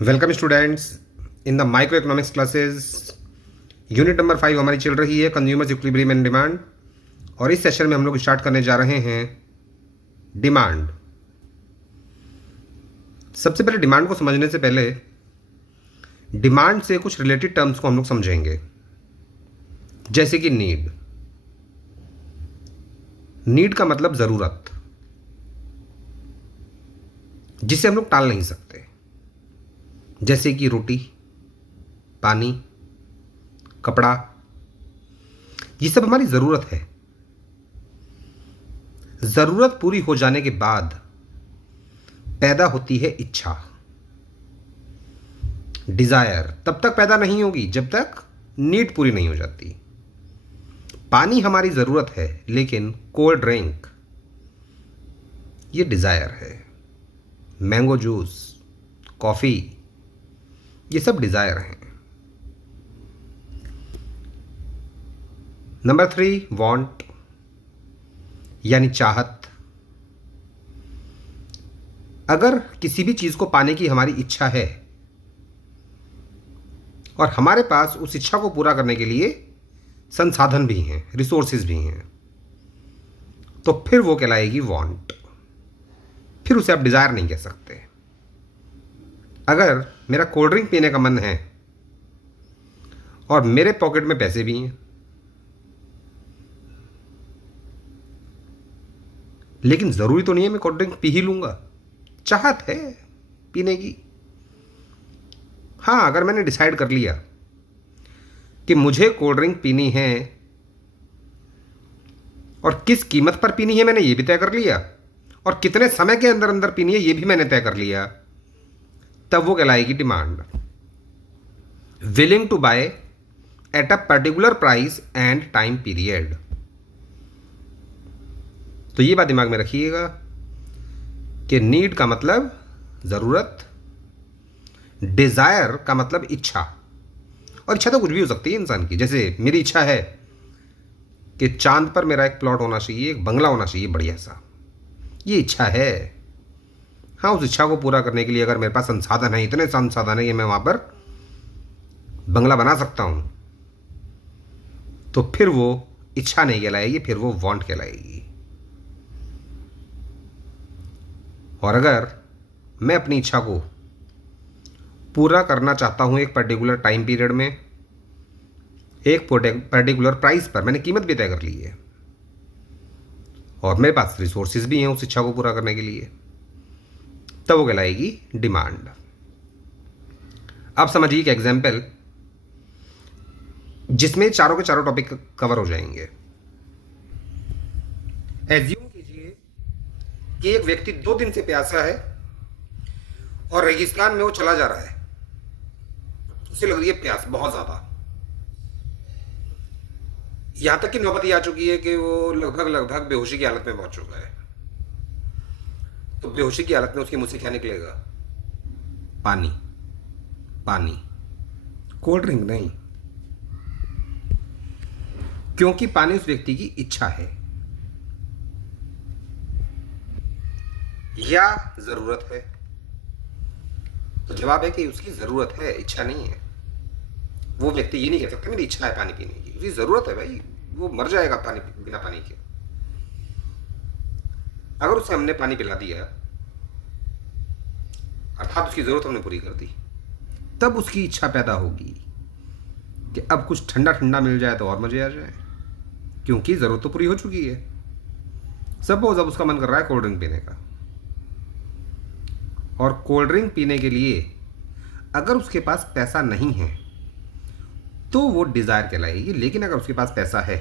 Welcome students in the micro economics classes. Unit number 5 हमारी चल रही है कंज्यूमर्स इक्विलिब्रियम एंड डिमांड, और इस सेशन में हम लोग स्टार्ट करने जा रहे हैं डिमांड। सबसे पहले डिमांड को समझने से पहले डिमांड से कुछ रिलेटेड टर्म्स को हम लोग समझेंगे, जैसे कि नीड। नीड का मतलब ज़रूरत, जिसे हम लोग टाल नहीं सकते, जैसे कि रोटी, पानी, कपड़ा, ये सब हमारी ज़रूरत है। ज़रूरत पूरी हो जाने के बाद पैदा होती है इच्छा, डिज़ायर। तब तक पैदा नहीं होगी जब तक नीड पूरी नहीं हो जाती। पानी हमारी ज़रूरत है, लेकिन कोल्ड ड्रिंक ये डिज़ायर है। मैंगो जूस, कॉफ़ी, ये सब डिज़ायर हैं। नंबर 3 वांट, यानी चाहत। अगर किसी भी चीज़ को पाने की हमारी इच्छा है और हमारे पास उस इच्छा को पूरा करने के लिए संसाधन भी हैं, रिसोर्सेज भी हैं, तो फिर वो कहलाएगी वांट। फिर उसे आप डिज़ायर नहीं कह सकते। अगर मेरा कोल्ड ड्रिंक पीने का मन है और मेरे पॉकेट में पैसे भी हैं, लेकिन ज़रूरी तो नहीं है मैं कोल्ड ड्रिंक पी ही लूँगा, चाहत है पीने की। हाँ, अगर मैंने डिसाइड कर लिया कि मुझे कोल्ड ड्रिंक पीनी है और किस कीमत पर पीनी है मैंने ये भी तय कर लिया, और कितने समय के अंदर अंदर पीनी है ये भी मैंने तय कर लिया, तब वो कहलाएगी demand. Willing to buy at a particular price and time period. तो ये बात दिमाग में रखिएगा कि नीड का मतलब ज़रूरत, डिज़ायर का मतलब इच्छा। और इच्छा तो कुछ भी हो सकती है इंसान की। जैसे मेरी इच्छा है कि चांद पर मेरा एक प्लॉट होना चाहिए, एक बंगला होना चाहिए बढ़िया सा, ये इच्छा है। हाँ, उस इच्छा को पूरा करने के लिए अगर मेरे पास संसाधन है, इतने संसाधन है कि मैं वहाँ पर बंगला बना सकता हूँ, तो फिर वो इच्छा नहीं कहलाएगी, फिर वो वांट कहलाएगी। और अगर मैं अपनी इच्छा को पूरा करना चाहता हूँ एक पर्टिकुलर टाइम पीरियड में, एक पर्टिकुलर प्राइस पर, मैंने कीमत भी तय कर ली है और मेरे पास रिसोर्सेज भी हैं उस इच्छा को पूरा करने के लिए, तब वो कहलाएगी डिमांड। अब समझिए कि एग्जाम्पल जिसमें चारों के चारों टॉपिक कवर हो जाएंगे। एज्यूम कीजिए कि एक व्यक्ति 2 दिन से प्यासा है और रेगिस्तान में वो चला जा रहा है। उसे लग रही है प्यास बहुत ज्यादा, यहां तक कि नौबत आ चुकी है कि वो लगभग बेहोशी की हालत में पहुंच चुका है। तो बेहोशी की हालत में उसके मुंह से क्या निकलेगा? पानी। पानी, कोल्ड ड्रिंक नहीं, क्योंकि पानी उस व्यक्ति की इच्छा है या जरूरत है। तो जवाब है कि उसकी जरूरत है, इच्छा नहीं है। वो व्यक्ति ये नहीं कह सकता मेरी इच्छा है पानी पीने की, उसकी जरूरत है भाई, वो मर जाएगा पानी बिना पानी के। अगर उसे हमने पानी पिला दिया, अर्थात उसकी जरूरत हमने पूरी कर दी, तब उसकी इच्छा पैदा होगी कि अब कुछ ठंडा ठंडा मिल जाए तो और मजे आ जाए, क्योंकि जरूरत तो पूरी हो चुकी है। सपोज अब उसका मन कर रहा है कोल्ड ड्रिंक पीने का, और कोल्ड ड्रिंक पीने के लिए अगर उसके पास पैसा नहीं है तो वो डिज़ायर कहलाएगी, लेकिन अगर उसके पास पैसा है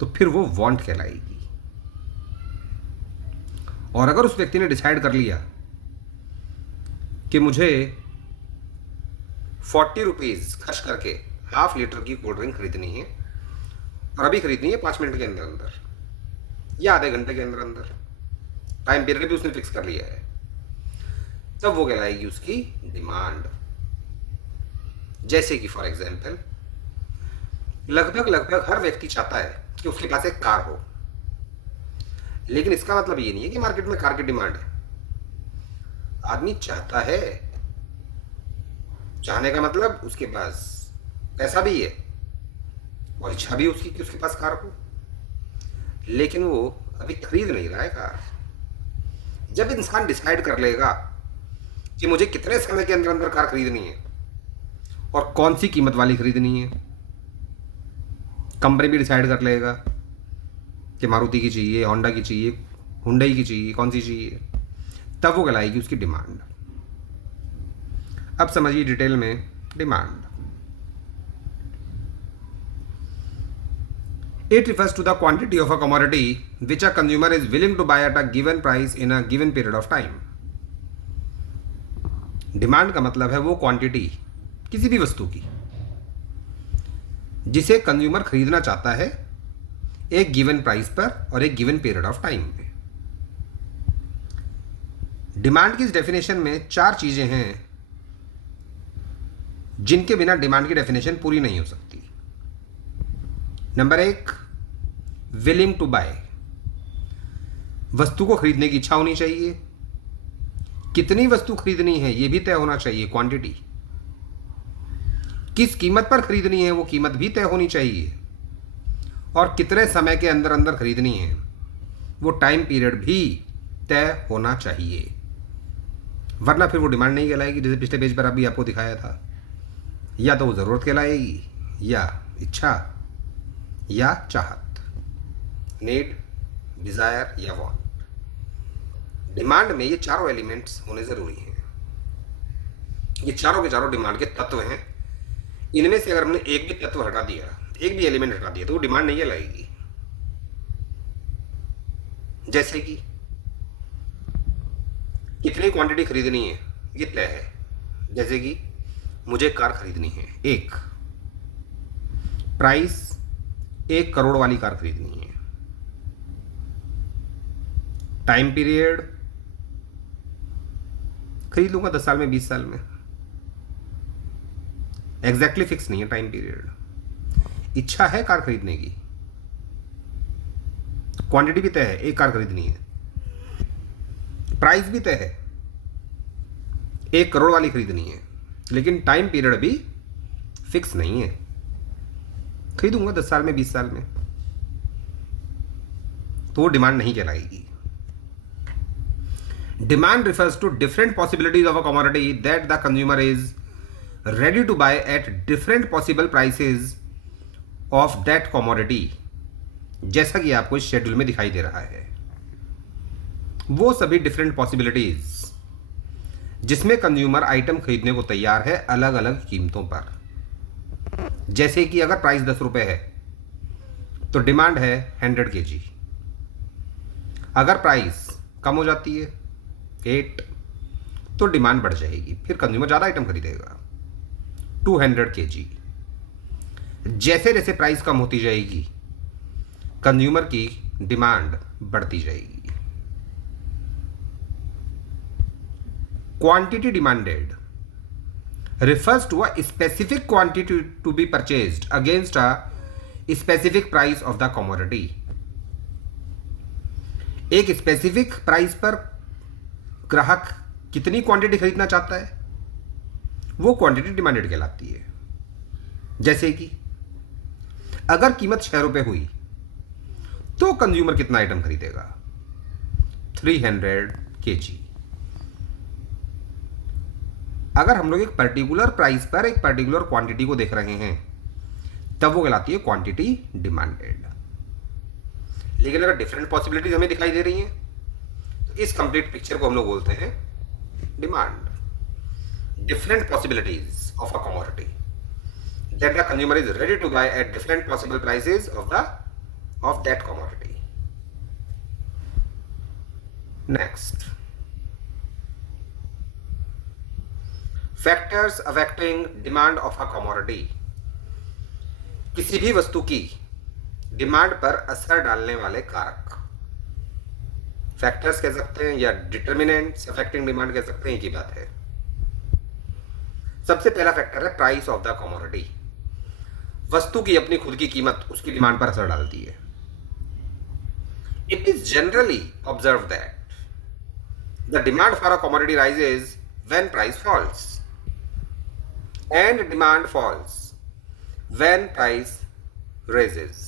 तो फिर वो वांट कहलाएगी। और अगर उस व्यक्ति ने डिसाइड कर लिया कि मुझे 40 रुपीज़ खर्च करके हाफ लीटर की कोल्ड ड्रिंक खरीदनी है, और अभी खरीदनी है 5 मिनट के अंदर अंदर या आधे घंटे के अंदर अंदर, टाइम पीरियड भी उसने फिक्स कर लिया है, तब वो कहलाएगी उसकी डिमांड। जैसे कि फॉर एग्जाम्पल लगभग हर व्यक्ति चाहता है कि उसके पास एक कार हो, लेकिन इसका मतलब ये नहीं है कि मार्केट में कार की डिमांड है। आदमी चाहता है चाहने का मतलब उसके पास पैसा भी है और इच्छा भी उसकी कि उसके पास कार हो, लेकिन वो अभी खरीद नहीं रहा है कार। जब इंसान डिसाइड कर लेगा कि मुझे कितने समय के अंदर अंदर कार खरीदनी है और कौन सी कीमत वाली खरीदनी है, कंपनी भी डिसाइड कर लेगा कि मारुति की चाहिए, होंडा की चाहिए, हुंडई की चाहिए, कौन सी चाहिए, तब वो कहलाएगी उसकी डिमांड। अब समझिए डिटेल में demand. It refers to the quantity of a commodity which a consumer is willing to buy at a given price in a given period of time. Demand का मतलब है वो क्वांटिटी किसी भी वस्तु की जिसे कंज्यूमर खरीदना चाहता है एक गिवन प्राइस पर और एक गिवन पीरियड ऑफ टाइम में। डिमांड की इस डेफिनेशन में 4 चीजें हैं जिनके बिना डिमांड की डेफिनेशन पूरी नहीं हो सकती। नंबर 1, विलिंग टू बाय, वस्तु को खरीदने की इच्छा होनी चाहिए। कितनी वस्तु खरीदनी है यह भी तय होना चाहिए, क्वांटिटी। किस कीमत पर खरीदनी है वो कीमत भी तय होनी चाहिए, और कितने समय के अंदर अंदर खरीदनी है वो टाइम पीरियड भी तय होना चाहिए, वरना फिर वो डिमांड नहीं कहलाएगी। जैसे पिछले पेज पर अभी आपको दिखाया था, या तो वो ज़रूरत कहलाएगी, या इच्छा, या चाहत, नीड, डिज़ायर या वांट। डिमांड में ये चारों एलिमेंट्स होने ज़रूरी हैं। ये चारों के चारों डिमांड के तत्व हैं। इनमें से अगर हमने एक भी तत्व हटा दिया, एक भी एलिमेंट हटा दिया, तो वो डिमांड नहीं कहलाएगी। जैसे कि कितनी क्वांटिटी खरीदनी है ये तय है। जैसे कि मुझे कार खरीदनी है, एक प्राइस 1 करोड़ वाली कार खरीदनी है। टाइम पीरियड खरीद लूंगा 10 साल में, 20 साल में, एग्जैक्टली फिक्स नहीं है टाइम पीरियड। इच्छा है कार खरीदने की, क्वांटिटी भी तय है, 1 कार खरीदनी है। प्राइस भी तय है, 1 करोड़ वाली खरीदनी है, लेकिन टाइम पीरियड भी फिक्स नहीं है, खरीदूंगा 10 साल में, 20 साल में, तो वो डिमांड नहीं कहलाएगी। Demand refers to different possibilities of a commodity that the consumer is ready to buy at different possible prices of that commodity, जैसा कि आपको इस शेड्यूल में दिखाई दे रहा है। वो सभी डिफरेंट पॉसिबिलिटीज जिसमें कंज्यूमर आइटम खरीदने को तैयार है अलग अलग कीमतों पर। जैसे कि अगर प्राइस 10 रुपए है तो डिमांड है 100 kg। अगर प्राइस कम हो जाती है 8 तो डिमांड बढ़ जाएगी, फिर कंज्यूमर ज़्यादा आइटम खरीदेगा 200 kg। जैसे जैसे प्राइस कम होती जाएगी कंज्यूमर की डिमांड बढ़ती जाएगी। Quantity demanded refers to a specific quantity to be purchased against a specific price of the commodity। एक स्पेसिफिक प्राइस पर ग्राहक कितनी क्वांटिटी खरीदना चाहता है वो क्वांटिटी डिमांडेड कहलाती है। जैसे कि अगर कीमत 6 रुपए हुई तो कंज्यूमर कितना आइटम खरीदेगा, 300 kg। अगर हम लोग एक पर्टिकुलर प्राइस पर एक पर्टिकुलर क्वांटिटी को देख रहे हैं तब वो कहलाती है क्वांटिटी डिमांडेड। लेकिन अगर डिफरेंट पॉसिबिलिटीज हमें दिखाई दे रही हैं तो इस कंप्लीट पिक्चर को हम लोग बोलते हैं demand. Different possibilities of a commodity that the consumer is ready to buy at different possible prices of that commodity. Next, factors affecting demand of a commodity. किसी भी वस्तु की डिमांड पर असर डालने वाले कारक फैक्टर्स कह सकते हैं या डिटर्मिनेंट्स अफेक्टिंग डिमांड कह सकते हैं, एक ही बात है। सबसे पहला फैक्टर है प्राइस ऑफ द कमोडिटी। वस्तु की अपनी खुद की कीमत उसकी डिमांड पर असर डालती है। It is generally observe that the demand for a commodity rises when price falls. And demand falls when price raises,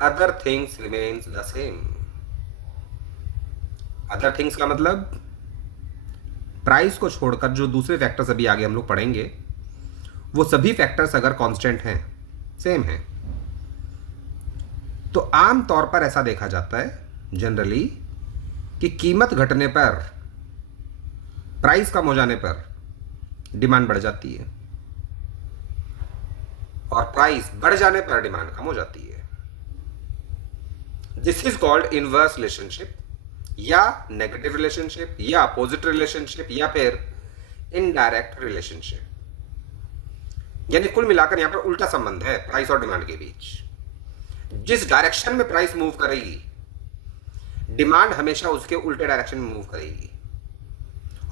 other things remains the same. Other things का मतलब प्राइस को छोड़कर जो दूसरे फैक्टर्स अभी आगे हम लोग पढ़ेंगे वो सभी फैक्टर्स अगर कांस्टेंट हैं, सेम हैं, तो आम तौर पर ऐसा देखा जाता है जनरली कि कीमत घटने पर, प्राइस कम हो जाने पर डिमांड बढ़ जाती है और प्राइस बढ़ जाने पर डिमांड कम हो जाती है। This is called inverse relationship या नेगेटिव रिलेशनशिप या अपोजिट रिलेशनशिप या फिर इनडायरेक्ट रिलेशनशिप। यानी कुल मिलाकर यहां पर उल्टा संबंध है प्राइस और डिमांड के बीच। जिस डायरेक्शन में प्राइस मूव करेगी, डिमांड हमेशा उसके उल्टे डायरेक्शन में मूव करेगी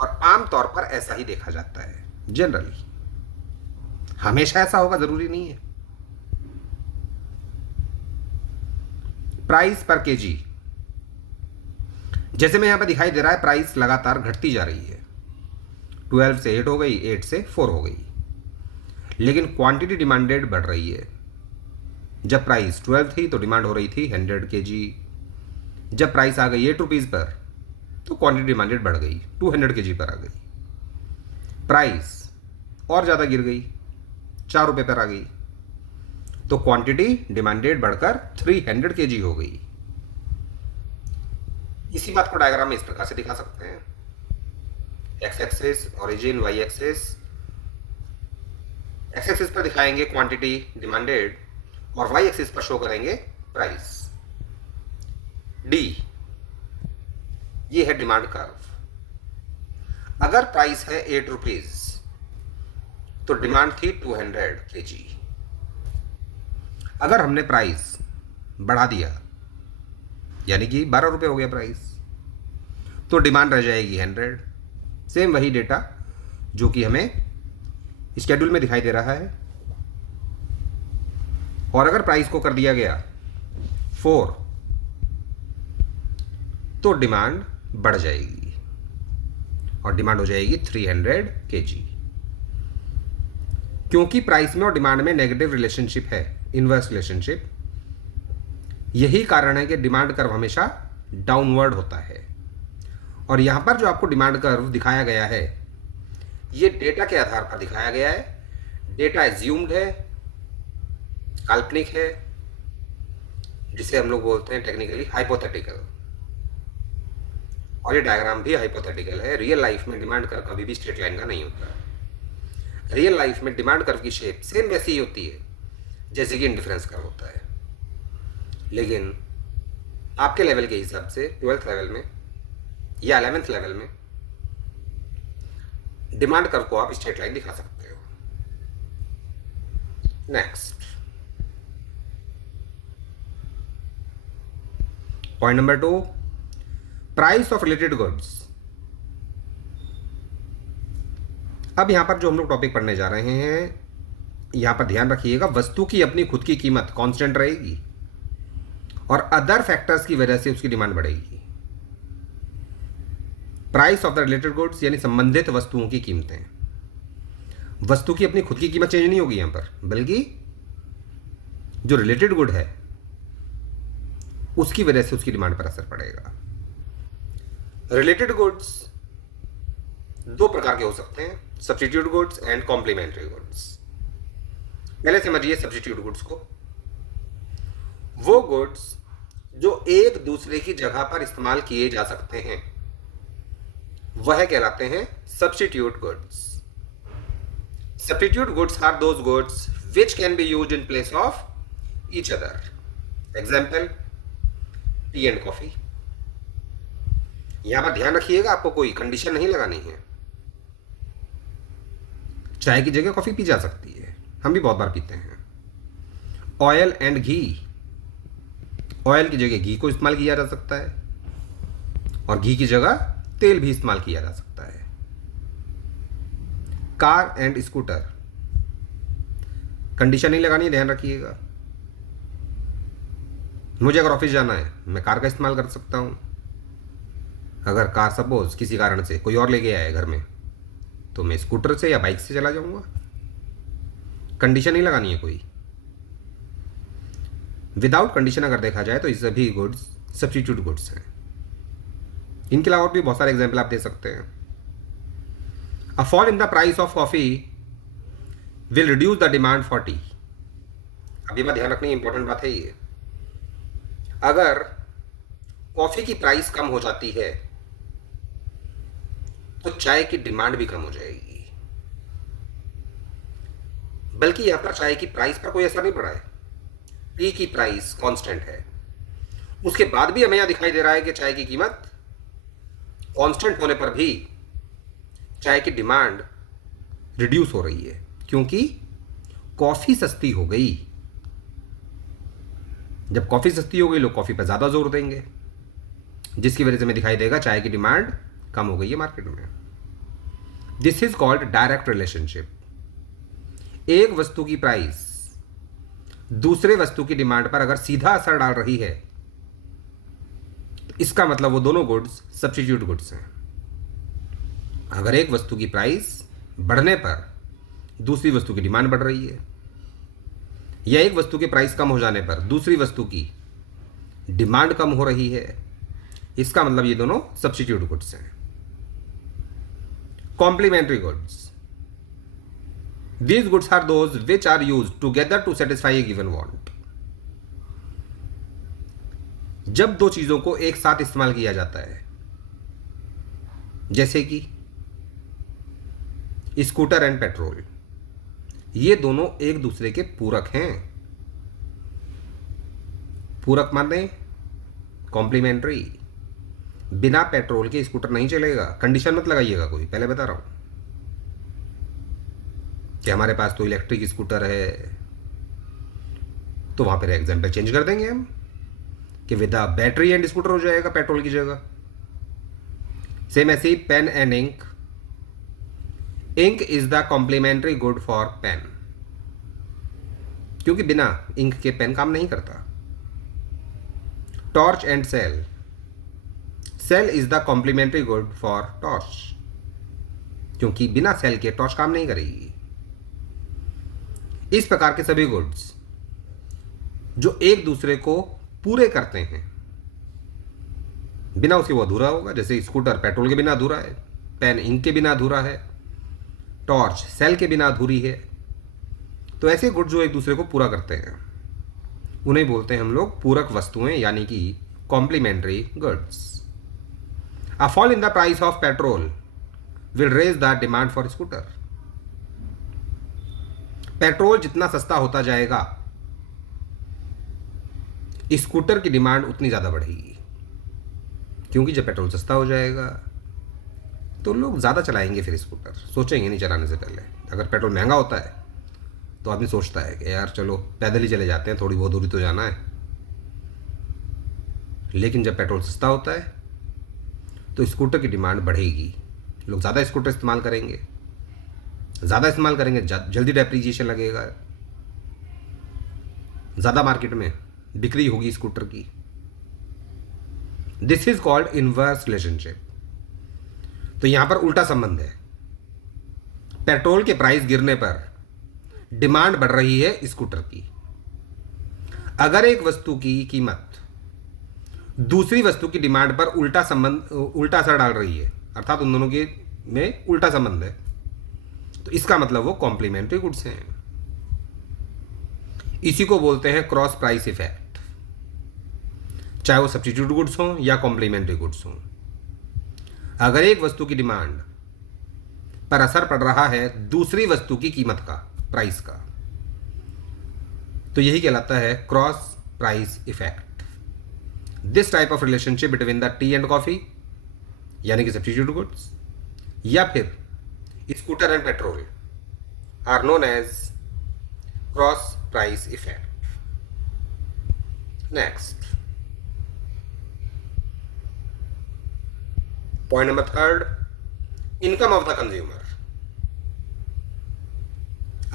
और आमतौर पर ऐसा ही देखा जाता है जनरली। हमेशा ऐसा होगा जरूरी नहीं है। प्राइस पर केजी, जैसे मैं यहां पर दिखाई दे रहा है, प्राइस लगातार घटती जा रही है। 12 से 8 हो गई, 8 से 4 हो गई, लेकिन क्वांटिटी डिमांडेड बढ़ रही है। जब प्राइस 12 थी तो डिमांड हो रही थी 100 केजी। जब प्राइस आ गई 8 रुपीज पर तो क्वांटिटी डिमांडेड बढ़ गई, 200 केजी पर आ गई। प्राइस और ज्यादा गिर गई, 4 रुपए पर आ गई, तो क्वांटिटी डिमांडेड बढ़कर 300 केजी हो गई। इसी बात को डायग्राम में इस प्रकार से दिखा सकते हैं। X axis origin, Y axis. X axis पर दिखाएंगे क्वांटिटी डिमांडेड और वाई एक्सिस पर शो करेंगे प्राइस। डी, ये है डिमांड कर्व। अगर प्राइस है 8 रुपीज तो डिमांड थी 200 केजी। अगर हमने प्राइस बढ़ा दिया, यानी कि 12 रुपए हो गया प्राइस, तो डिमांड रह जाएगी 100। सेम वही डेटा जो कि हमें स्केड्यूल में दिखाई दे रहा है। और अगर प्राइस को कर दिया गया 4 तो डिमांड बढ़ जाएगी और डिमांड हो जाएगी 300 केजी। क्योंकि प्राइस में और डिमांड में नेगेटिव रिलेशनशिप है, इनवर्स रिलेशनशिप, यही कारण है कि डिमांड कर्व हमेशा डाउनवर्ड होता है। और यहां पर जो आपको डिमांड कर्व दिखाया गया है, ये डेटा के आधार पर दिखाया गया है। डेटा एज्यूम्ड है, काल्पनिक है, जिसे हम लोग बोलते हैं टेक्निकली हाइपोथेटिकल। और ये डायग्राम भी हाइपोथेटिकल है। रियल लाइफ में डिमांड कर्व कभी भी स्ट्रेट लाइन का नहीं होता। रियल लाइफ में डिमांड कर्व की शेप सेम वैसी ही होती है जैसे कि इंडिफरेंस कर्व होता है, लेकिन आपके लेवल के हिसाब से 12th लेवल में या 11th लेवल में डिमांड कर्व को आप स्ट्रेट लाइन दिखा सकते हो। Next point number 2, price of related goods. अब यहां पर जो हम लोग टॉपिक पढ़ने जा रहे हैं, यहां पर ध्यान रखिएगा, वस्तु की अपनी खुद की कीमत कांस्टेंट रहेगी और अदर फैक्टर्स की वजह से उसकी डिमांड बढ़ेगी। Price of the related goods यानी संबंधित वस्तुओं की कीमतें। वस्तु की अपनी खुद की कीमत चेंज नहीं होगी यहां पर, बल्कि जो रिलेटेड गुड है उसकी वजह से उसकी डिमांड पर असर पड़ेगा। रिलेटेड गुड्स दो प्रकार के हो सकते हैं, substitute goods and complementary goods. पहले समझिए सब्स्टिट्यूट गुड्स को। वो गुड्स जो एक दूसरे की जगह पर इस्तेमाल किए जा सकते हैं वह कहलाते हैं substitute goods. Substitute goods are those goods which can be used in place of each other. Example, tea and coffee. यहां पर ध्यान रखिएगा, आपको कोई कंडीशन नहीं लगानी है। चाय की जगह कॉफी पी जा सकती है, हम भी बहुत बार पीते हैं। ऑयल एंड घी, ऑयल की जगह घी को इस्तेमाल किया जा सकता है और घी की जगह तेल भी इस्तेमाल किया जा सकता है। कार एंड स्कूटर, कंडीशन नहीं लगानी है, ध्यान रखिएगा। मुझे अगर ऑफिस जाना है मैं कार का इस्तेमाल कर सकता हूं। अगर कार सपोज किसी कारण से कोई और ले गया है घर में तो मैं स्कूटर से या बाइक से चला जाऊंगा। कंडीशन नहीं लगानी है कोई। विदाउट कंडीशन अगर देखा जाए तो ये सभी गुड्स सब्स्टिट्यूट गुड्स हैं। इनके अलावा और भी बहुत सारे एग्जाम्पल आप दे सकते हैं। A fall in the price of coffee will reduce the demand for tea. अब ये बात ध्यान रखनी इंपॉर्टेंट बात है ये। अगर कॉफी की प्राइस कम हो जाती है तो चाय की डिमांड भी कम हो जाएगी। बल्कि यहां पर चाय की प्राइस पर कोई असर नहीं पड़ा है, टी की प्राइस कांस्टेंट है। उसके बाद भी हमें यहां दिखाई दे रहा है कि चाय की कीमत कांस्टेंट होने पर भी चाय की डिमांड रिड्यूस हो रही है, क्योंकि कॉफी सस्ती हो गई। जब कॉफी सस्ती हो गई लोग कॉफी पर ज्यादा जोर देंगे, जिसकी वजह से हमें दिखाई देगा चाय की डिमांड कम हो गई है मार्केट में। This is called direct relationship. एक वस्तु की प्राइस दूसरे वस्तु की डिमांड पर अगर सीधा असर डाल रही है तो इसका मतलब वो दोनों गुड्स सब्स्टिट्यूट गुड्स हैं। अगर एक वस्तु की प्राइस बढ़ने पर दूसरी वस्तु की डिमांड बढ़ रही है, या एक वस्तु की प्राइस कम हो जाने पर दूसरी वस्तु की डिमांड कम हो रही है, इसका मतलब ये दोनों सब्स्टिट्यूट गुड्स हैं। Complementary goods, these goods are those which are used together to satisfy a given want। जब दो चीजों को एक साथ इस्तेमाल किया जाता है, जैसे कि स्कूटर एंड पेट्रोल, ये दोनों एक दूसरे के पूरक हैं। पूरक माने कॉम्प्लीमेंट्री। बिना पेट्रोल के स्कूटर नहीं चलेगा। कंडीशन मत लगाइएगा कोई, पहले बता रहा हूं कि हमारे पास तो इलेक्ट्रिक स्कूटर है, तो वहां पर एग्जाम्पल चेंज कर देंगे हम कि विद बैटरी एंड स्कूटर हो जाएगा पेट्रोल की जगह। सेम ऐसे ही pen and ink. Ink is the complementary good for pen, क्योंकि बिना इंक के पेन काम नहीं करता। Torch and cell. Cell is the complementary good for torch, क्योंकि बिना सेल के टॉर्च काम नहीं करेगी। इस प्रकार के सभी गुड्स जो एक दूसरे को पूरे करते हैं, बिना उसके वो अधूरा होगा। जैसे स्कूटर पेट्रोल के बिना अधूरा है, पेन इंक के बिना अधूरा है, टॉर्च सेल के बिना अधूरी है। तो ऐसे गुड्स जो एक दूसरे को पूरा करते हैं उन्हें बोलते हैं हम लोग पूरक वस्तुएं, यानी कि complementary goods. A fall in the price of petrol will raise the demand for scooter. Petrol जितना सस्ता होता जाएगा स्कूटर की डिमांड उतनी ज्यादा बढ़ेगी, क्योंकि जब पेट्रोल सस्ता हो जाएगा तो लोग ज्यादा चलाएंगे, फिर स्कूटर सोचेंगे नहीं चलाने से पहले। अगर पेट्रोल महंगा होता है तो आदमी सोचता है कि यार चलो पैदल ही चले जाते हैं, थोड़ी बहुत दूरी तो जाना है। लेकिन जब पेट्रोल सस्ता होता है तो स्कूटर की डिमांड बढ़ेगी, लोग ज़्यादा स्कूटर इस्तेमाल करेंगे, जल्दी डेप्रीसिएशन लगेगा, ज़्यादा मार्केट में बिक्री होगी स्कूटर की। This is called inverse relationship. तो यहां पर उल्टा संबंध है। पेट्रोल के प्राइस गिरने पर डिमांड बढ़ रही है स्कूटर की। अगर एक वस्तु की कीमत दूसरी वस्तु की डिमांड पर उल्टा असर डाल रही है, अर्थात उन दोनों के में उल्टा संबंध है, तो इसका मतलब वो कॉम्प्लीमेंट्री गुड्स हैं। इसी को बोलते हैं क्रॉस प्राइस इफेक्ट, चाहे वो सब्स्टिट्यूट गुड्स हों या कॉम्प्लीमेंट्री गुड्स हों। अगर एक वस्तु की डिमांड पर असर पड़ रहा है दूसरी वस्तु की कीमत का, प्राइस का, तो यही कहलाता है cross price effect. This type of relationship between the tea and coffee, यानी कि सब्स्टिट्यूट गुड्स, या फिर scooter and petrol, are known as cross price effect. Next, point number 3, income of the consumer.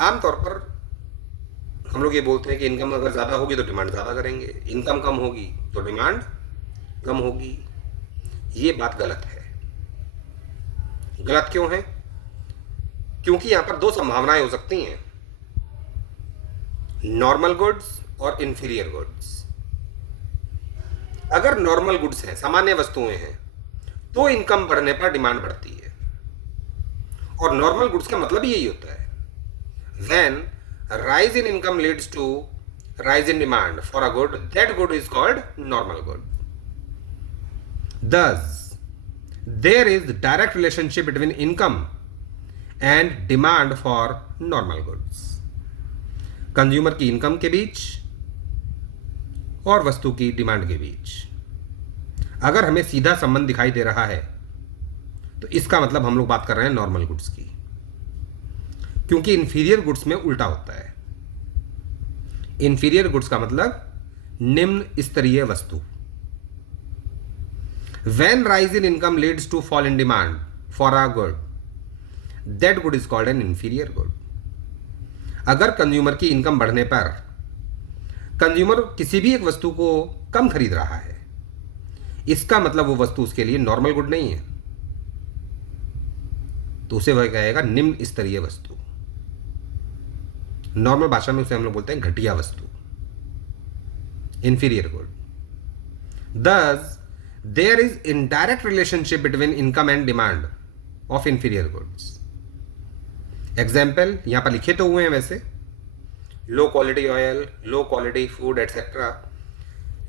आमतौर पर हम लोग ये बोलते हैं कि इनकम अगर ज़्यादा होगी तो डिमांड ज़्यादा करेंगे, इनकम कम होगी तो डिमांड कम होगी। ये बात गलत है। गलत क्यों है? क्योंकि यहां पर दो संभावनाएं हो सकती हैं। नॉर्मल गुड्स और इंफीरियर गुड्स। अगर नॉर्मल गुड्स हैं, सामान्य वस्तुएं हैं, तो इनकम बढ़ने पर डिमांड बढ़ती है। और नॉर्मल गुड्स का मतलब यही होता है, when rise in income leads to rise in demand for a good, that good is called normal good. Thus, there is direct relationship between income and demand for normal goods. Consumer की income के बीच और वस्तु की demand के बीच अगर हमें सीधा संबंध दिखाई दे रहा है तो इसका मतलब हम लोग बात कर रहे हैं नॉर्मल गुड्स की, क्योंकि इंफीरियर गुड्स में उल्टा होता है। इंफीरियर गुड्स का मतलब निम्न स्तरीय वस्तु। When rise in income leads to fall in demand for a good, that good is called an inferior good. अगर कंज्यूमर की इनकम बढ़ने पर कंज्यूमर किसी भी एक वस्तु को कम खरीद रहा है, इसका मतलब वो वस्तु उसके लिए नॉर्मल गुड नहीं है, तो उसे वह कहेगा निम्न स्तरीय वस्तु। नॉर्मल भाषा में उसे हम लोग बोलते हैं घटिया वस्तु, inferior good. Thus there is indirect relationship between income and demand of inferior goods. Example यहां पर लिखे तो हुए हैं वैसे, low quality oil, low quality food etcetera,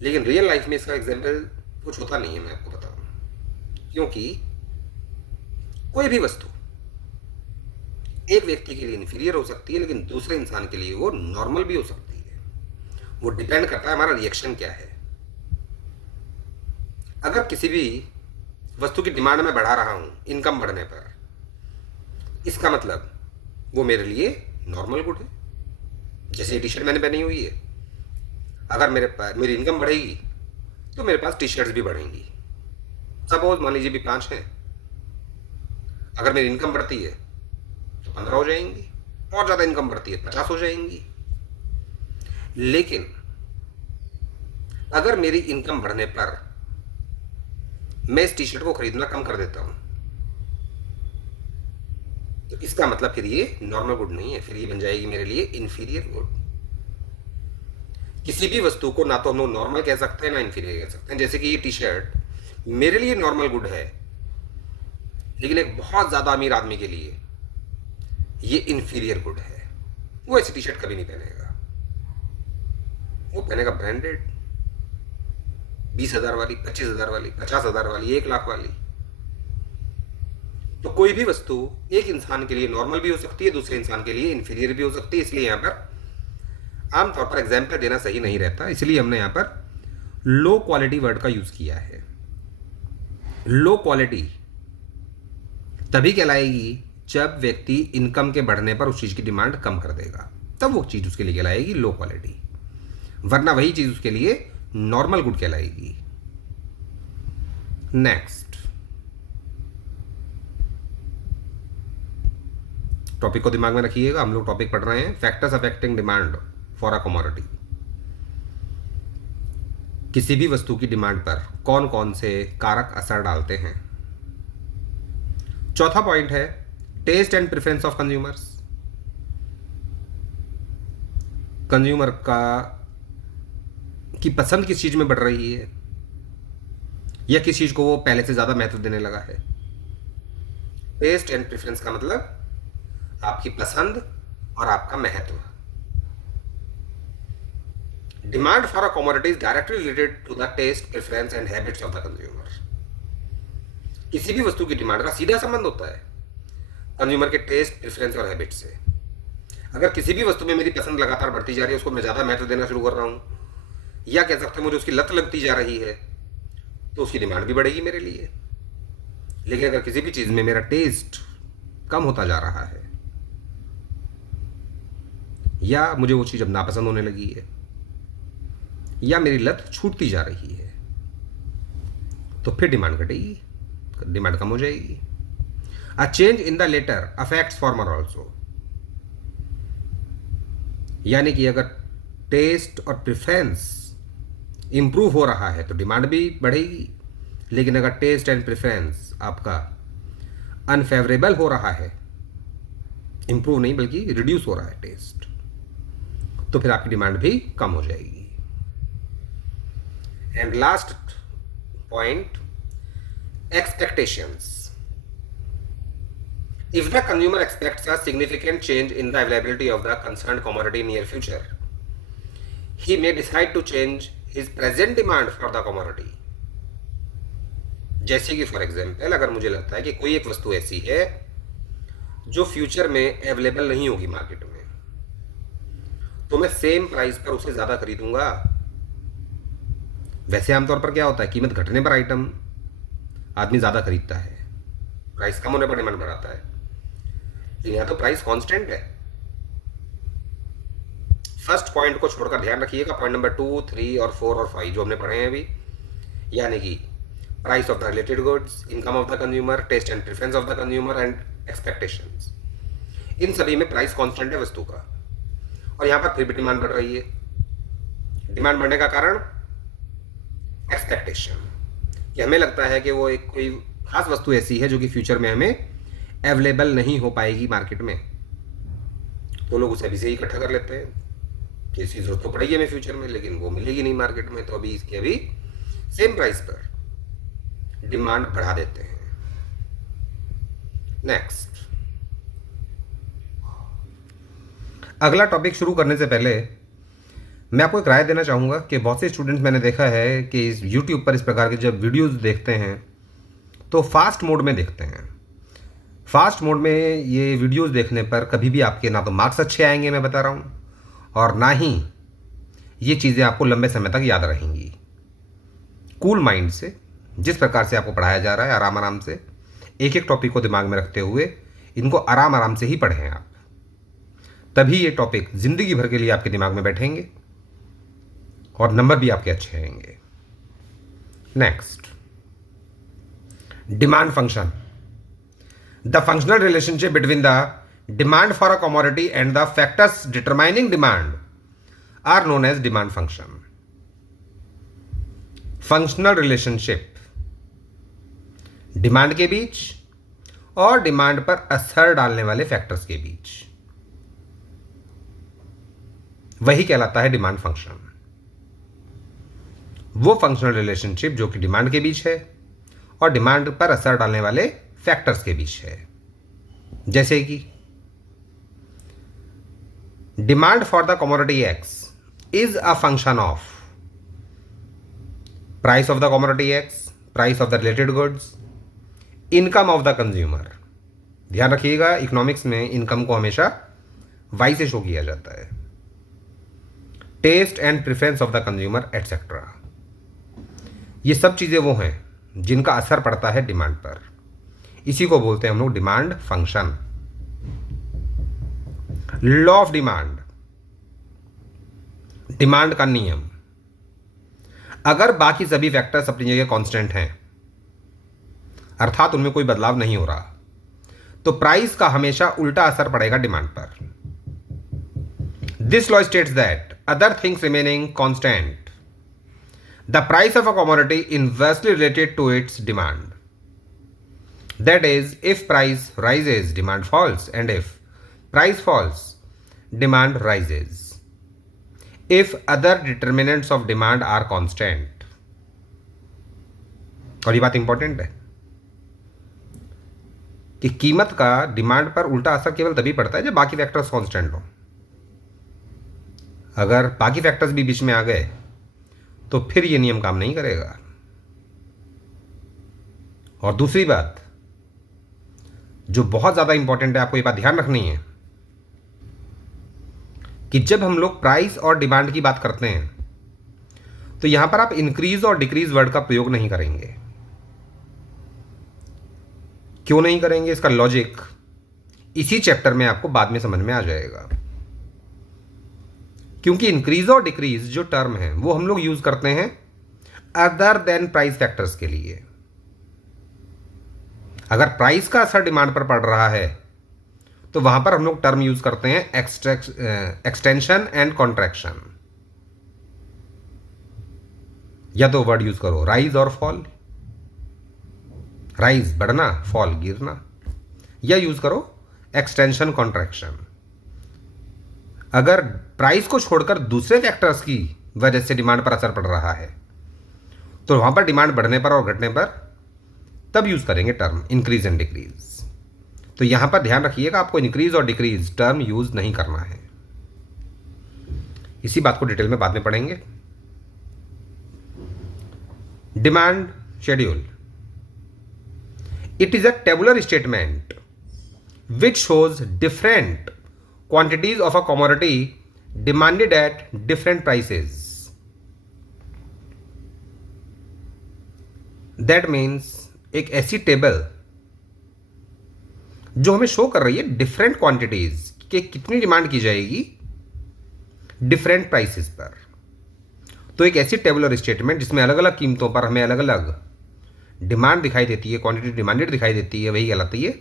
लेकिन रियल लाइफ में इसका एग्जाम्पल कुछ होता नहीं है, मैं आपको बताऊं। क्योंकि कोई भी वस्तु एक व्यक्ति के लिए इन्फीरियर हो सकती है, लेकिन दूसरे इंसान के लिए वो नॉर्मल भी हो सकती है। वो डिपेंड करता है हमारा रिएक्शन क्या है। अगर किसी भी वस्तु की डिमांड में बढ़ा रहा हूं इनकम बढ़ने पर, इसका मतलब वो मेरे लिए नॉर्मल गुड है। जैसे ये टी शर्ट मैंने पहनी हुई है, अगर मेरी इनकम बढ़ेगी तो मेरे पास टी शर्ट्स भी बढ़ेंगी। सपोज मान लीजिए भी 5 हैं, अगर मेरी इनकम बढ़ती है तो 15 हो जाएंगी, और ज़्यादा इनकम बढ़ती है 50 हो जाएंगी। लेकिन अगर मेरी इनकम बढ़ने पर मैं इस टी शर्ट को खरीदना कम कर देता हूं, तो इसका मतलब फिर ये नॉर्मल गुड नहीं है, फिर ये बन जाएगी मेरे लिए इंफीरियर गुड। किसी भी वस्तु को ना तो हम लोग नॉर्मल कह सकते हैं ना इंफीरियर कह सकते हैं। जैसे कि ये टी शर्ट मेरे लिए नॉर्मल गुड है, लेकिन एक बहुत ज़्यादा अमीर आदमी के लिए ये इंफीरियर गुड है। वो ऐसी टी शर्ट कभी नहीं पहनेगा, वो पहनेगा ब्रांडेड 20,000 वाली, 25,000 वाली, 50,000 वाली, 1 लाख वाली। तो कोई भी वस्तु एक इंसान के लिए नॉर्मल भी हो सकती है, दूसरे इंसान के लिए इंफीरियर भी हो सकती है। इसलिए यहाँ पर आमतौर पर एग्जाम्पल देना सही नहीं रहता, इसलिए हमने यहाँ पर लो क्वालिटी वर्ड का यूज किया है। लो क्वालिटी तभी कहलाएगी जब व्यक्ति इनकम के बढ़ने पर उस चीज की डिमांड कम कर देगा, तब वो चीज उसके लिए कहलाएगी लो क्वालिटी, वरना वही चीज उसके लिए नॉर्मल गुड कहलाएगी। नेक्स्ट टॉपिक को दिमाग में रखिएगा, हम लोग टॉपिक पढ़ रहे हैं factors affecting demand for a commodity. किसी भी वस्तु की डिमांड पर कौन कौन से कारक असर डालते हैं। चौथा पॉइंट है taste and preference of consumers. Consumer की पसंद किस चीज में बढ़ रही है, या किस चीज को वो पहले से ज्यादा महत्व देने लगा है। टेस्ट एंड प्रेफरेंस का मतलब आपकी पसंद और आपका महत्व। Demand for a commodity is directly related to the taste, preference and habits of the consumer. किसी भी वस्तु की डिमांड का सीधा संबंध होता है कंज्यूमर के टेस्ट, प्रेफरेंस और हैबिट से। अगर किसी भी वस्तु में मेरी पसंद लगातार बढ़ती जा रही है, उसको मैं ज़्यादा महत्व देना शुरू कर रहा हूँ, या कह सकते हैं मुझे उसकी लत लगती जा रही है, तो उसकी डिमांड भी बढ़ेगी मेरे लिए। लेकिन अगर किसी भी चीज़ में मेरा टेस्ट कम होता जा रहा है, या मुझे वो चीज़ अब नापसंद होने लगी है, या मेरी लत छूटती जा रही है, तो फिर डिमांड घटेगी, डिमांड कम हो जाएगी। A change in the latter affects former also. यानी कि अगर टेस्ट और प्रेफरेंस इंप्रूव हो रहा है तो डिमांड भी बढ़ेगी, लेकिन अगर टेस्ट एंड प्रेफरेंस आपका अनफेवरेबल हो रहा है, इंप्रूव नहीं बल्कि रिड्यूस हो रहा है टेस्ट, तो फिर आपकी डिमांड भी कम हो जाएगी। And last point, expectations. If the consumer expects a significant change in the availability of the concerned commodity in near future, he may decide to change his present demand for the commodity. जैसे कि for example अगर मुझे लगता है कि कोई एक वस्तु ऐसी है जो फ्यूचर में अवेलेबल नहीं होगी मार्केट में, तो मैं सेम प्राइस पर उसे ज़्यादा खरीदूंगा। वैसे आमतौर पर क्या होता है, कीमत घटने पर आइटम आदमी ज़्यादा खरीदता है, प्राइस कम होने पर डिमांड बढ़ाता है। लेकिन यहाँ तो प्राइस कांस्टेंट है। फर्स्ट पॉइंट को छोड़कर ध्यान रखिएगा, पॉइंट नंबर 2, 3 और 4 और 5 जो हमने पढ़े हैं अभी, यानी कि price of the related goods, income of the consumer, taste and preference of the consumer and expectations. इन सभी में प्राइस कांस्टेंट है वस्तु का, और यहाँ पर फिर भी डिमांड बढ़ रही है। डिमांड बढ़ने का कारण एक्सपेक्टेशन, कि हमें लगता है कि वो एक कोई खास वस्तु ऐसी है जो कि फ्यूचर में हमें अवेलेबल नहीं हो पाएगी मार्केट में, तो लोग उसे अभी से ही इकट्ठा कर लेते हैं कि इसकी जरूरत तो पड़ेगी हमें फ्यूचर में, लेकिन वो मिलेगी नहीं मार्केट में, तो अभी इसकी अभी सेम प्राइस पर डिमांड बढ़ा देते हैं। नेक्स्ट, अगला टॉपिक शुरू करने से पहले मैं आपको एक राय देना चाहूँगा कि बहुत से स्टूडेंट्स मैंने देखा है कि इस यूट्यूब पर इस प्रकार के जब वीडियोस देखते हैं तो फास्ट मोड में देखते हैं। फास्ट मोड में ये वीडियोस देखने पर कभी भी आपके ना तो मार्क्स अच्छे आएंगे, मैं बता रहा हूँ, और ना ही ये चीज़ें आपको लंबे समय तक याद रहेंगी। कूल माइंड से, जिस प्रकार से आपको पढ़ाया जा रहा है, आराम आराम से एक एक टॉपिक को दिमाग में रखते हुए इनको आराम आराम से ही पढ़ें आप, तभी ये टॉपिक ज़िंदगी भर के लिए आपके दिमाग में बैठेंगे और नंबर भी आपके अच्छे आएंगे। Next, demand function. The functional relationship between the demand for a commodity and the factors determining demand are known as demand function. Functional relationship demand के बीच और डिमांड पर असर डालने वाले फैक्टर्स के बीच, वही कहलाता है डिमांड फंक्शन। वो फंक्शनल रिलेशनशिप जो कि डिमांड के बीच है और डिमांड पर असर डालने वाले फैक्टर्स के बीच है। जैसे कि demand for the commodity x is a function of price of the commodity x, price of the related goods, income of the consumer. ध्यान रखिएगा, इकोनॉमिक्स में इनकम को हमेशा वाई से शो किया जाता है। Taste and preference of the consumer etcetera. ये सब चीज़ें वो हैं जिनका असर पड़ता है डिमांड पर। इसी को बोलते हैं हम लोग demand function. Law of demand, demand का नियम। अगर बाकी सभी फैक्टर्स अपनी जगह कांस्टेंट हैं, अर्थात उनमें कोई बदलाव नहीं हो रहा, तो प्राइस का हमेशा उल्टा असर पड़ेगा डिमांड पर। This law states that other things remaining constant, the price of a commodity inversely related to its demand. That is, if price rises, demand falls, and if price falls, demand rises. If other determinants of demand are constant. और ये बात important है कि कीमत का demand पर उल्टा असर केवल तभी पड़ता है जब बाकी फैक्टर्स कांस्टेंट हो। अगर बाकी फैक्टर्स भी बीच में आ गए तो फिर ये नियम काम नहीं करेगा। और दूसरी बात जो बहुत ज़्यादा इंपॉर्टेंट है, आपको ये बात ध्यान रखनी है कि जब हम लोग प्राइस और डिमांड की बात करते हैं तो यहां पर आप इंक्रीज और डिक्रीज वर्ड का प्रयोग नहीं करेंगे। क्यों नहीं करेंगे, इसका लॉजिक इसी चैप्टर में आपको बाद में समझ में आ जाएगा। क्योंकि इंक्रीज और डिक्रीज जो टर्म है वो हम लोग यूज करते हैं अदर देन प्राइस फैक्टर्स के लिए। अगर प्राइस का असर डिमांड पर पड़ रहा है तो वहां पर हम लोग टर्म यूज करते हैं एक्सटेंशन एंड कॉन्ट्रैक्शन, या तो वर्ड यूज करो राइज और फॉल, राइज बढ़ना, फॉल गिरना, या यूज करो एक्सटेंशन कॉन्ट्रैक्शन। अगर प्राइस को छोड़कर दूसरे फैक्टर्स की वजह से डिमांड पर असर पड़ रहा है तो वहां पर डिमांड बढ़ने पर और घटने पर तब यूज करेंगे टर्म इंक्रीज एंड डिक्रीज। तो यहां पर ध्यान रखिएगा, आपको इंक्रीज और डिक्रीज टर्म यूज नहीं करना है। इसी बात को डिटेल में बाद में पढ़ेंगे। Demand schedule, it is a tabular statement which shows different quantities of a commodity demanded at different prices. That means एक ऐसी टेबल जो हमें शो कर रही है डिफरेंट क्वांटिटीज के कितनी डिमांड की जाएगी डिफरेंट प्राइसेस पर। तो एक ऐसी टेबुलर स्टेटमेंट जिसमें अलग अलग कीमतों पर हमें अलग अलग डिमांड दिखाई देती है, क्वांटिटी डिमांडेड दिखाई देती है, वही कहलाती है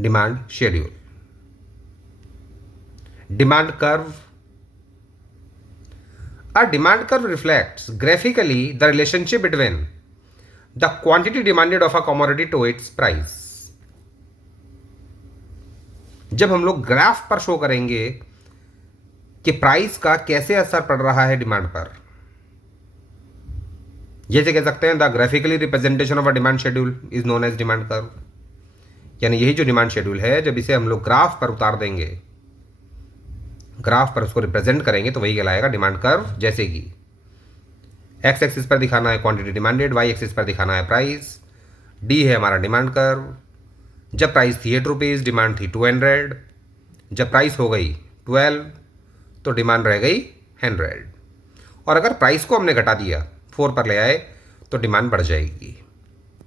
demand schedule. Demand curve, a demand curve reflects graphically the relationship between the quantity demanded of a commodity to its price। जब हम लोग ग्राफ पर शो करेंगे कि प्राइस का कैसे असर पड़ रहा है डिमांड पर, जैसे कह सकते हैं the graphically representation of a demand schedule is known as demand curve. यानी यही जो डिमांड शेड्यूल है, जब इसे हम लोग ग्राफ पर उतार देंगे, ग्राफ पर उसको रिप्रेजेंट करेंगे तो वही कहलाएगा डिमांड कर्व। जैसे कि एक्स एक्सिस पर दिखाना है क्वांटिटी डिमांडेड, वाई एक्सिस पर दिखाना है प्राइस, डी है हमारा डिमांड कर्व। जब प्राइस थी 8 रुपीज़, डिमांड थी 200। जब प्राइस हो गई 12 तो डिमांड रह गई 100। और अगर प्राइस को हमने घटा दिया, 4 पर ले आए, तो डिमांड बढ़ जाएगी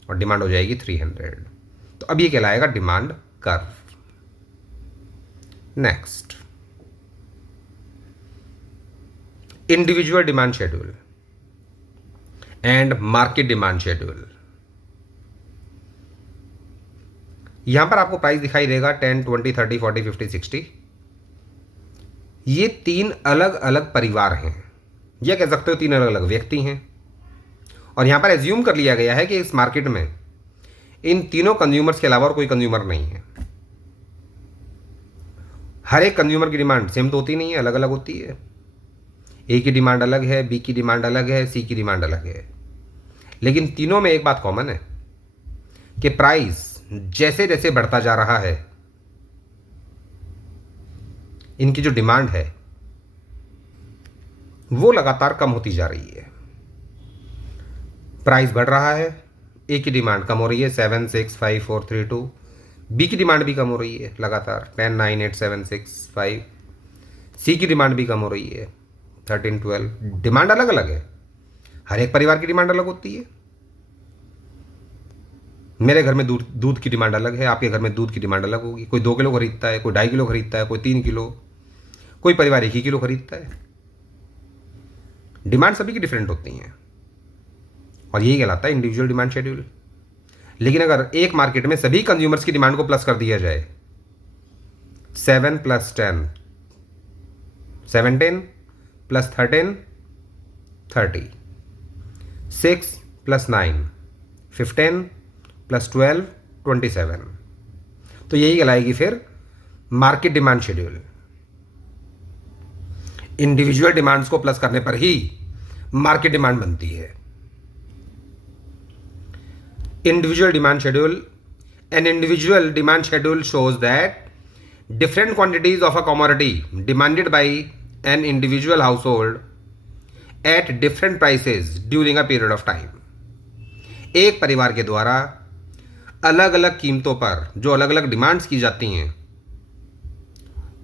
और डिमांड हो जाएगी 300। तो अब ये कहलाएगा demand curve. Next, individual demand schedule and market demand schedule. यहां पर आपको प्राइस दिखाई देगा 10, 20, 30, 40, 50, 60। ये 3 अलग अलग परिवार हैं, या कह सकते हो 3 अलग अलग व्यक्ति हैं। और यहां पर एज्यूम कर लिया गया है कि इस मार्केट में इन तीनों कंज्यूमर्स के अलावा और कोई कंज्यूमर नहीं है। हर एक कंज्यूमर की डिमांड सेम तो होती नहीं है, अलग अलग होती है। ए की डिमांड अलग है, बी की डिमांड अलग है, सी की डिमांड अलग है। लेकिन तीनों में एक बात कॉमन है कि प्राइस जैसे जैसे बढ़ता जा रहा है, इनकी जो डिमांड है वो लगातार कम होती जा रही है। प्राइस बढ़ रहा है, ए की डिमांड कम हो रही है 7, 6, 5, 4, 3, 2। बी की डिमांड भी कम हो रही है लगातार 10, 9, 8, 7, 6, 5। सी की डिमांड भी कम हो रही है 13, 12। डिमांड अलग अलग है, हर एक परिवार की डिमांड अलग होती है। मेरे घर में दूध की डिमांड अलग है, आपके घर में दूध की डिमांड अलग होगी। कोई 2 किलो खरीदता है, कोई 2.5 किलो खरीदता है, कोई 3 किलो, कोई परिवार 1 ही किलो खरीदता है। डिमांड सभी की डिफरेंट होती हैं और यही कहलाता है इंडिविजुअल डिमांड शेड्यूल। लेकिन अगर एक मार्केट में सभी कंज्यूमर्स की डिमांड को प्लस कर दिया जाए, 7 + 10 17 + 13 30, 6 + 9 15 + 12 27। तो यही कहलाएगी फिर market demand schedule. Individual demands को प्लस करने पर ही मार्केट डिमांड बनती है। Individual demand schedule, an individual demand schedule shows that different quantities of a commodity demanded by an individual household at different prices during a period of time। एक परिवार के द्वारा अलग अलग कीमतों पर जो अलग अलग डिमांड्स की जाती हैं,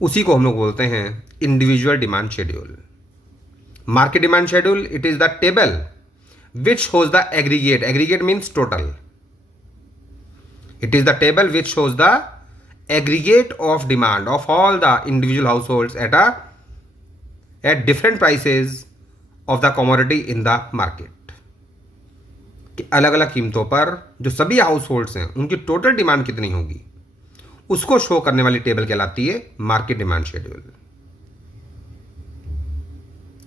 उसी को हम लोग बोलते हैं individual demand schedule. Market demand schedule, it is the table which shows the aggregate, aggregate means total, it is the table which shows the aggregate of demand of all the individual households at different prices of the commodity in the market। कि अलग अलग कीमतों पर जो सभी house holds हैं उनकी total demand कितनी होगी, उसको शो करने वाली टेबल कहलाती है मार्केट डिमांड शेड्यूल।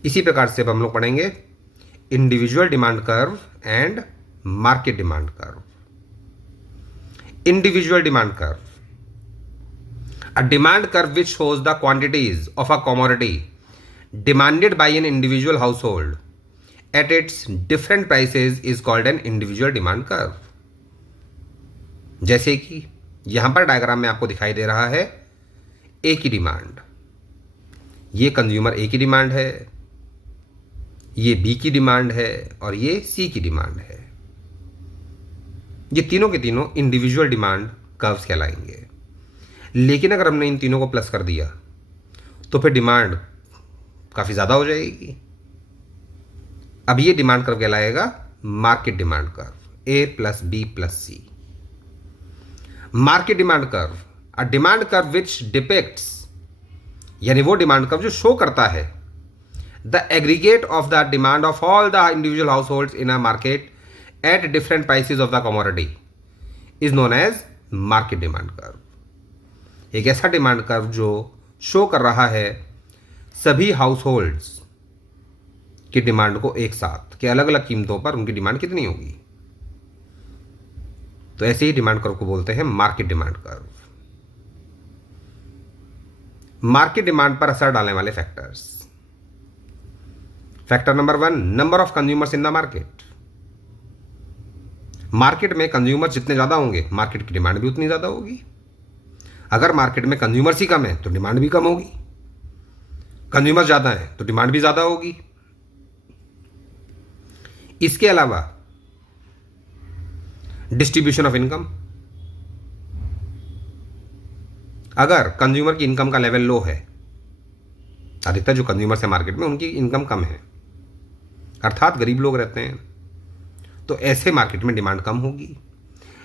इसी प्रकार से अब हम लोग पढ़ेंगे individual demand curve and market demand curve. Individual demand curve, A demand curve which shows the quantities of a commodity demanded by an individual household at its different prices is called an individual demand curve. जैसे कि यहां पर diagram में आपको दिखाई दे रहा है ए की डिमांड, ये कंज्यूमर ए की डिमांड है, ये बी की डिमांड है और ये सी की डिमांड है। ये तीनों के तीनों इंडिविजुअल डिमांड कर्व्स कहलाएंगे। लेकिन अगर हमने इन तीनों को प्लस कर दिया तो फिर डिमांड काफ़ी ज़्यादा हो जाएगी। अब ये डिमांड कर्व कहलाएगा market demand curve, A plus B plus C. Market demand curve, a demand curve which depicts, यानी वो डिमांड कर्व जो शो करता है the aggregate of the demand of all the individual households in a market at different prices of the commodity is known as market demand curve. एक ऐसा demand curve जो show कर रहा है सभी हाउस होल्ड्स की demand को एक साथ, कि अलग अलग कीमतों पर उनकी डिमांड कितनी होगी। तो ऐसे ही डिमांड कर्व को बोलते हैं market demand curve. Market demand पर असर डालने वाले factors. Factor number 1, number of consumers in the market. Market में कंज्यूमर जितने ज्यादा होंगे मार्केट की डिमांड भी उतनी ज्यादा होगी। अगर मार्केट में कंज्यूमर्स ही कम है तो डिमांड भी कम होगी, कंज्यूमर ज्यादा है तो डिमांड भी ज्यादा होगी। इसके अलावा डिस्ट्रीब्यूशन ऑफ इनकम, अगर कंज्यूमर की इनकम का लेवल लो है, अधिकतर जो कंज्यूमर्स है मार्केट में उनकी इनकम कम है, अर्थात गरीब लोग रहते हैं, तो ऐसे मार्केट में डिमांड कम होगी।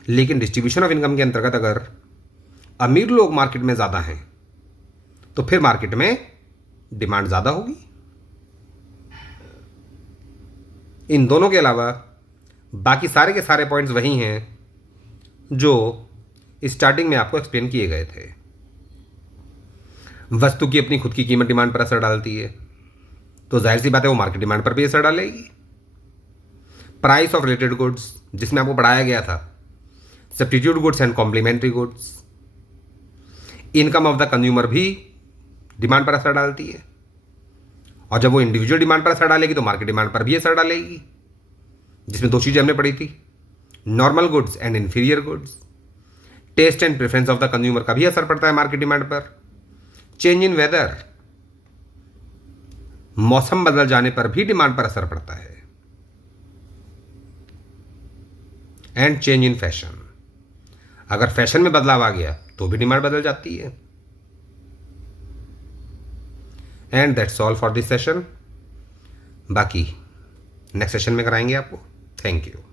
लेकिन डिस्ट्रीब्यूशन ऑफ इनकम के अंतर्गत अगर अमीर लोग मार्केट में ज़्यादा हैं तो फिर मार्केट में डिमांड ज़्यादा होगी। इन दोनों के अलावा बाकी सारे के सारे पॉइंट्स वही हैं जो स्टार्टिंग में आपको एक्सप्लेन किए गए थे। वस्तु की अपनी खुद की कीमत डिमांड पर असर डालती है, तो जाहिर सी बात है वो मार्केट डिमांड पर भी असर डालेगी। प्राइस ऑफ रिलेटेड गुड्स, जिसमें आपको पढ़ाया गया था substitute goods and complementary goods. Income of the consumer भी डिमांड पर असर डालती है, और जब वो इंडिविजुअल डिमांड पर असर डालेगी तो मार्केट डिमांड पर भी असर डालेगी, जिसमें दो चीज़ें हमने पढ़ी थी, normal goods and inferior goods. Taste and preference of the consumer का भी असर पड़ता है मार्केट डिमांड पर। चेंज इन वेदर, मौसम बदल जाने पर भी डिमांड पर असर पड़ता है। एंड चेंज इन फैशन, अगर फैशन में बदलाव आ गया तो भी डिमांड बदल जाती है। And that's all for this session. बाकी नेक्स्ट सेशन में कराएंगे आपको। Thank you.